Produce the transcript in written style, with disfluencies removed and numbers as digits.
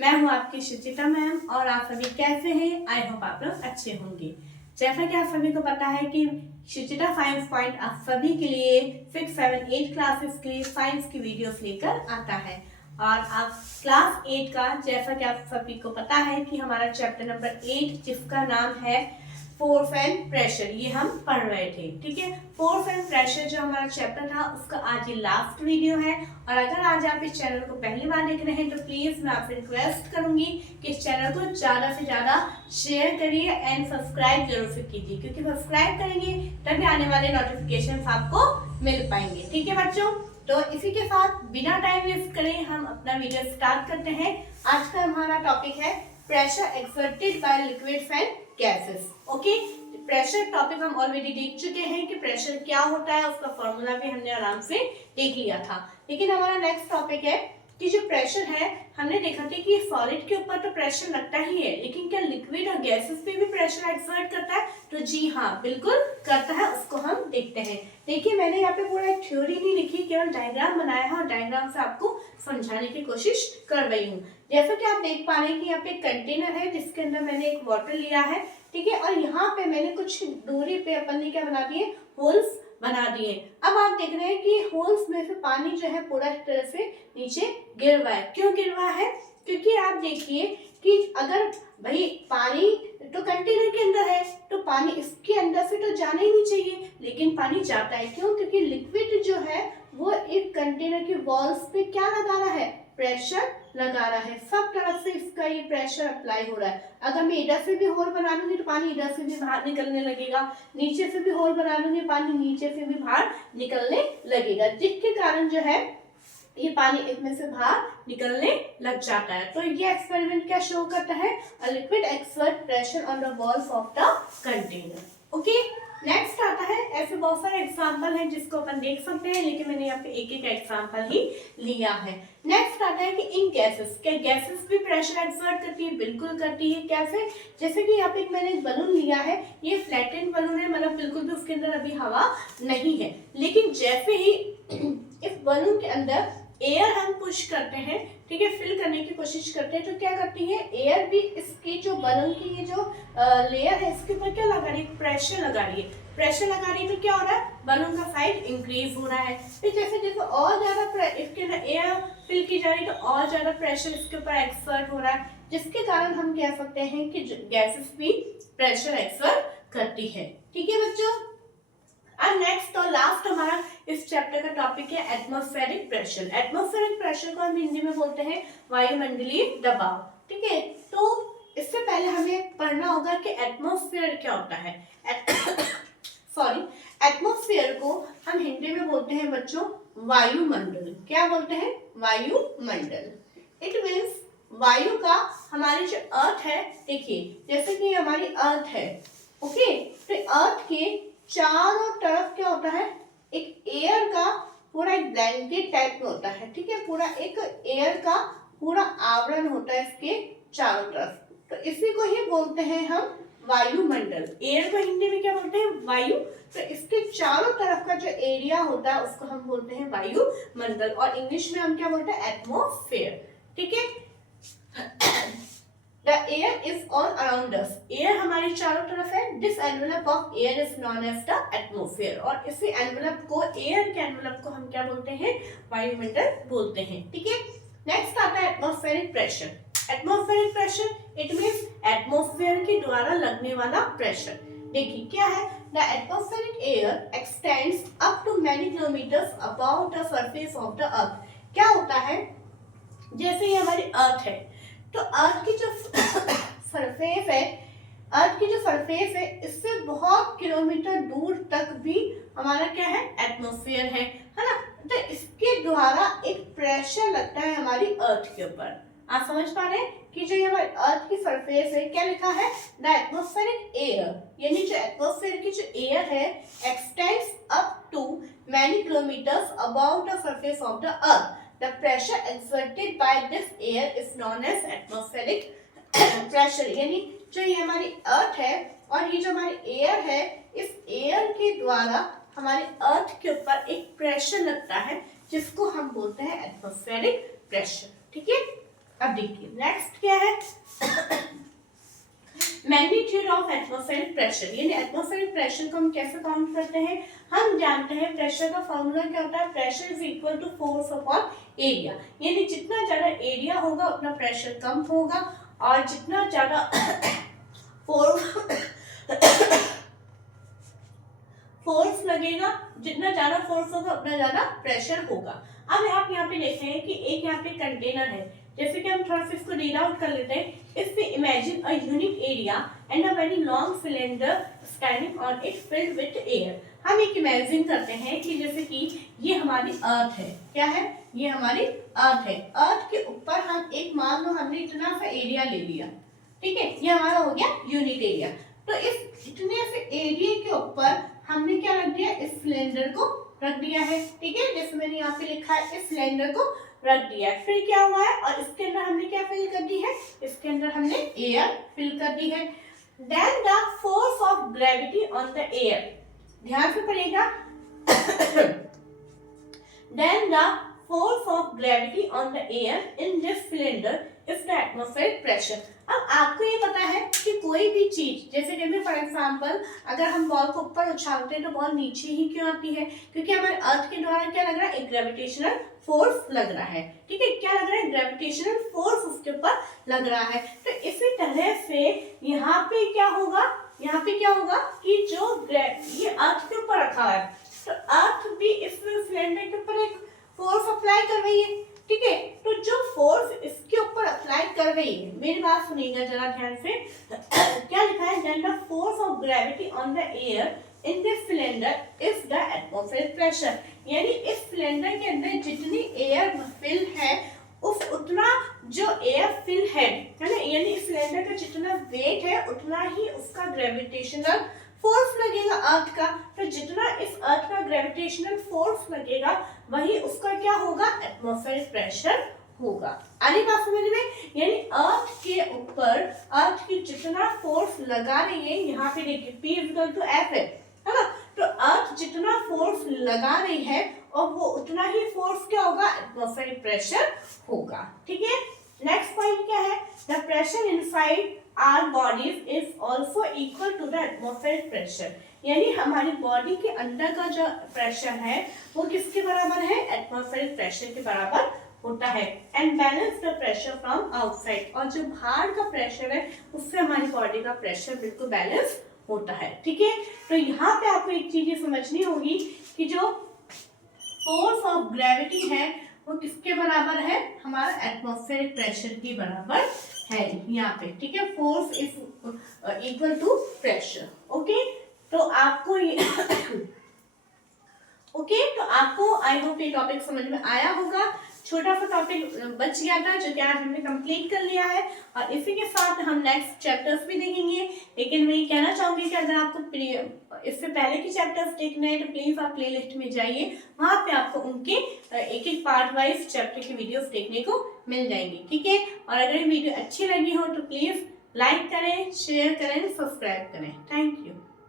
मैं हूँ आपकी सुचिता मैम और आप सभी कैसे हैं? आई होप आप लोग अच्छे होंगे। जैसा कि आप सभी को पता है कि सुचिता 5 पॉइंट आप सभी के लिए 6, 7, 8 क्लासेस के साइंस की वीडियोस लेकर आता है। और आप क्लास 8 का, जैसा कि आप सभी को पता है कि हमारा चैप्टर नंबर 8 जिसका नाम है फोर्स एंड प्रेशर, ये हम पढ़ रहे थे। ठीक है, फोर्स एंड प्रेशर जो हमारा चैप्टर था उसका आज ये लास्ट वीडियो है। और अगर आज आप इस चैनल को पहली बार देख रहे हैं तो प्लीज मैं आपसे रिक्वेस्ट करूंगी कि इस चैनल को ज्यादा से ज्यादा शेयर करिए एंड सब्सक्राइब जरूर से कीजिए, क्योंकि सब्सक्राइब करेंगे तभी आने वाले नोटिफिकेशन आपको मिल पाएंगे। ठीक है बच्चों, तो इसी के साथ बिना टाइम वेस्ट करे हम अपना वीडियो स्टार्ट करते हैं। आज का हमारा टॉपिक है pressure exerted by liquids and gases. Okay, pressure topic हम ऑलरेडी देख चुके हैं कि प्रेशर क्या होता है, उसका फॉर्मूला भी हमने आराम से देख लिया था। लेकिन हमारा नेक्स्ट टॉपिक है कि जो प्रेशर है, हमने देखा था कि सॉलिड के ऊपर तो प्रेशर लगता ही है, लेकिन क्या लिक्विड और गैसेस पे भी प्रेशर एक्सर्ट करता है? तो जी हाँ, बिल्कुल करता है। उसको हम देखते हैं। देखिए, मैंने यहाँ पे पूरा एक थ्योरी नहीं लिखी, केवल डायग्राम बनाया है और डायग्राम से आपको समझाने की कोशिश कर रही हूँ। जैसा कि आप देख पा रहे हैं कि यहाँ पे कंटेनर है जिसके अंदर मैंने एक वाटर लिया है। ठीक है, और यहाँ पे मैंने कुछ दूरी पे अपन ने क्या बना दिए, होल्स बना दिए। अब आप देख रहे हैं कि होल्स में से पानी जो है पूरा इस तरह से नीचे गिर रहा है। क्यों गिर रहा है? क्योंकि आप देखिए कि अगर भाई पानी तो कंटेनर के अंदर है तो पानी इसके अंदर से तो जाना ही नहीं चाहिए, लेकिन पानी जाता है। क्यों? क्योंकि लिक्विड जो है वो एक कंटेनर की वॉल्स पे क्या लगा रहा है, प्रेशर लगा रहा है। सब तरफ से इसका ये प्रेशर अप्लाई हो रहा है। अगर मैं इधर से भी होल बना लूंगी तो पानी इधर से भी बाहर निकलने लगेगा, नीचे से भी होल बना लूंगी पानी नीचे से भी बाहर निकलने लगेगा, जिसके कारण जो है ये पानी इसमें से बाहर निकलने लग जाता है। तो ये एक्सपेरिमेंट क्या शो करता है, a liquid exert pressure on the walls of the container. Okay, next आता है, ऐसे बहुत सारे एग्जांपल हैं जिसको अपन देख सकते हैं, लेकिन मैंने यहाँ पे एक एक एग्जांपल ही लिया है। नेक्स्ट आता है कि इन गैसेस, क्या गैसेस भी प्रेशर एक्सर्ट करती है? बिल्कुल करती है। कैसे? जैसे कि यहाँ पे मैंने एक बलून लिया है, ये फ्लैटेंड बलून है, मतलब बिल्कुल भी उसके अंदर अभी हवा नहीं है, लेकिन जैसे ही इस बलून के अंदर एयर हम पुश करते हैं, ठीक है, फिल करने की कोशिश करते हैं, तो क्या करती है, एयर भी इसकी जो बलून की ये जो लेयर है इसके ऊपर क्या लगा रही है, प्रेशर लगा रही है। प्रेशर लगा रही है तो क्या हो रहा है, बलून का साइज इंक्रीज हो रहा है। फिर जैसे जैसे और ज्यादा इसके अंदर एयर फिल की जा रही है तो और ज्यादा प्रेशर इसके ऊपर एक्सर्ट हो रहा है, जिसके कारण हम कह सकते हैं कि गैसेस भी प्रेशर एक्सर्ट करती है। ठीक है बच्चों, अब नेक्स्ट और लास्ट हमारा इस चैप्टर का टॉपिक है एटमॉस्फेरिक प्रेशर। एटमॉस्फेरिक प्रेशर को हम हिंदी में बोलते हैं वायुमंडलीय दबाव। ठीक है, तो इससे पहले हमें पढ़ना होगा कि एटमॉस्फेयर क्या होता है। सॉरी, एटमॉस्फेयर को हम हिंदी में बोलते हैं बच्चों वायुमंडल। क्या बोलते हैं? वायुमंडल। इट मीन्स वायु का, हमारी जो अर्थ है, देखिए जैसे कि हमारी अर्थ है, ओके, तो अर्थ के चारों तरफ क्या होता है, एक एयर का पूरा एक ब्लैंकेट टाइप में होता है। ठीक है, पूरा एक एयर का पूरा आवरण होता है इसके चारों तरफ, तो इसी को ही बोलते हैं हम वायुमंडल। एयर को हिंदी में क्या बोलते हैं? वायु। तो इसके चारों तरफ का जो एरिया होता है उसको हम बोलते हैं वायुमंडल, और इंग्लिश में हम क्या बोलते हैं, एटमॉस्फेयर। ठीक है, The air is all around us. Air हमारे चारों तरफ है। This envelope of air is known as the atmosphere. और इसी एनवेलप को, एयर के एनवेलप को हम क्या बोलते हैं, वायुमंडल बोलते हैं। ठीक है, नेक्स्ट आता है atmospheric pressure. Atmospheric pressure it means atmosphere के द्वारा लगने वाला प्रेशर। देखिए क्या है, the atmospheric air extends up to many kilometres about the surface of the earth. क्या होता है, जैसे ये हमारी अर्थ है, तो अर्थ की जो सरफेस है, अर्थ की जो सरफेस है, इससे बहुत किलोमीटर दूर तक भी हमारा क्या है, एटमॉस्फेयर है ना। तो इसके द्वारा एक प्रेशर लगता है हमारी अर्थ के ऊपर। आप समझ पा रहे हैं कि जो हमारी अर्थ की सरफेस है, क्या लिखा है, द एटमॉस्फेरिक एयर, यानी जो एटमॉस्फेयर की जो एयर है extends up to many kilometres about the surface of the earth. The pressure exerted by this air is known as atmospheric pressure। यानी जो ये हमारी अर्थ है और ये जो हमारी एयर है, इस एयर के द्वारा हमारे अर्थ के ऊपर एक प्रेशर लगता है जिसको हम बोलते हैं एटमॉस्फेरिक प्रेशर। ठीक है, अब देखिए नेक्स्ट क्या है, मैग्नीट्यूड ऑफ एटमॉस्फेरिक प्रेशर, यानी एटमॉस्फेरिक प्रेशर को हम कैसे काउंट करते हैं। हम जानते हैं प्रेशर का फॉर्मूला क्या होता है, pressure is equal to force upon area, यानी जितना ज्यादा एरिया होगा उतना प्रेशर कम होगा, और जितना ज्यादा फोर्स लगेगा, जितना ज्यादा फोर्स होगा उतना ज्यादा प्रेशर होगा। अब आप यहाँ पे देख रहे हैं कि एक यहाँ पे कंटेनर है, जैसे कि हम थोड़ा सा इसको रीड आउट कर लेते हैं। If we imagine a unique area and a very long cylinder standing on it filled with air, हम एक इमेजिन करते हैं कि जैसे कि ये हमारी अर्थ है, क्या है, ये हमारी अर्थ है। अर्थ के ऊपर हम एक, मान लो हमने इतना सा एरिया ले लिया, ठीक है, ये हमारा हो गया यूनिट एरिया। तो इस इतने से एरिया के ऊपर हमने क्या रख दिया, इस सिलेंडर को रख दिया है, ठीक है, जैसे मैंने यहाँ पे लिखा है इस सिलेंडर को रख दिया है। फिर क्या हुआ है, और इसके अंदर हमने क्या फिल कर दी है, इसके अंदर हमने एयर फिल कर दी है। Then the force of gravity on the air, ध्यान से पढ़ेगा, then the force of gravity on the air in this cylinder is the atmospheric pressure. अब आपको ये पता है कि कोई भी चीज, जैसे कि फॉर एग्जांपल अगर हम बॉल को ऊपर उछालते हैं तो बॉल नीचे ही क्यों आती है, क्योंकि हमारे अर्थ के द्वारा क्या लग रहा है, एक ग्रेविटेशनल फोर्स लग रहा है, ठीक है, क्या लग रहा है, ग्रेविटेशनल फोर्स उसके ऊपर लग रहा है। तो इसी तरह से यहाँ पे क्या होगा, यहाँ पे क्या होगा कि जो ये अर्थ के ऊपर रखा है, तो अर्थ भी इस सिलेंडर के ऊपर एक फोर्स अप्लाई कर रही है, ठीक है। तो जो फोर्स इसके ऊपर अप्लाई कर रही है, मेरी बात सुनिएगा जरा ध्यान से, क्या लिखा है, then the force of gravity on the air in this cylinder is the atmospheric pressure, यानी इस सिलेंडर के अंदर जितनी एयर फिल है उतना जो एयर फिल है ना, यानी इस सिलेंडर का जितना वेट है उतना ही उसका ग्रेविटेशनल फोर्स लगेगा अर्थ का। तो जितना इस अर्थ का ग्रेविटेशनल फोर्स लगेगा वही उसका क्या होगा, एटमॉस्फेरिक प्रेशर होगा। आनी बात समझ में, यानी अर्थ के ऊपर अर्थ की जितना फोर्स लगा रही है, यहाँ पे देखिए P इक्वल टू F है ना, तो अर्थ जितना फोर्स लगा रही है और वो उतना ही फोर्स क्या होगा, एटमॉस्फेरिक प्रेशर होगा, ठीक है। नेक्स्ट पॉइंट क्या है, the pressure inside our bodies is also equal to the atmospheric pressure, यानी हमारी बॉडी के अंदर का जो प्रेशर है वो किसके बराबर है, एटमॉस्फेरिक प्रेशर के बराबर होता है। And balance the pressure from outside, और जो बाहर का प्रेशर है उससे हमारी बॉडी का प्रेशर बिल्कुल बैलेंस होता है, ठीक है। तो यहाँ पे आपको एक चीज समझनी होगी कि जो फोर्स ऑफ ग्रेविटी है वो किसके बराबर है, हमारा एटमॉस्फेरिक प्रेशर के बराबर है यहाँ पे, ठीक है। Force is equal to pressure, okay. तो आपको तो आपको आई होप ये टॉपिक समझ में आया होगा। छोटा सा टॉपिक बच गया था जो कि आज हमने कंप्लीट कर लिया है, और इसी के साथ हम नेक्स्ट चैप्टर्स भी देखेंगे। लेकिन मैं ये कहना चाहूंगी कि अगर आपको इससे पहले के चैप्टर्स देखने हैं तो प्लीज आप प्लेलिस्ट में जाइए, वहां पे आपको उनके एक एक पार्ट वाइज चैप्टर की वीडियोस देखने को मिल जाएंगी, ठीक है। और अगर ये वीडियो अच्छी लगी हो तो प्लीज लाइक करें, शेयर करें, सब्सक्राइब करें। Thank you.